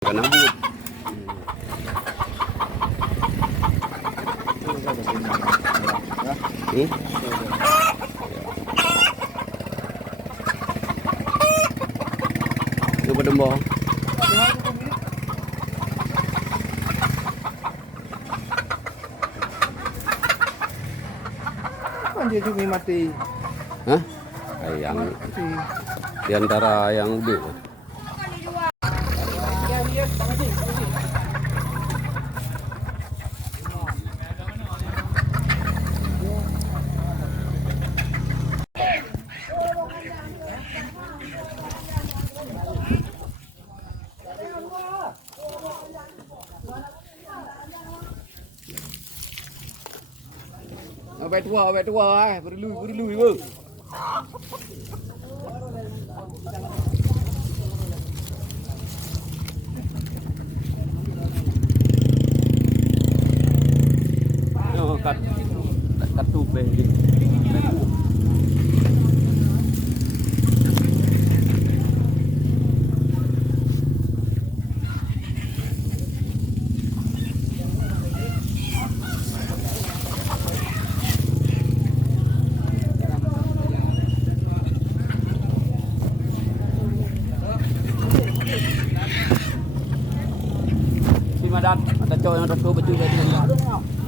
Kanang buot. Coba dembo. Kan dia cumi mati. Hah? Ayang Mati. di antara yang udah. Awet tua ai, beri lui. Yo kat tupe di. Madan, ada cowok yang ada baju dari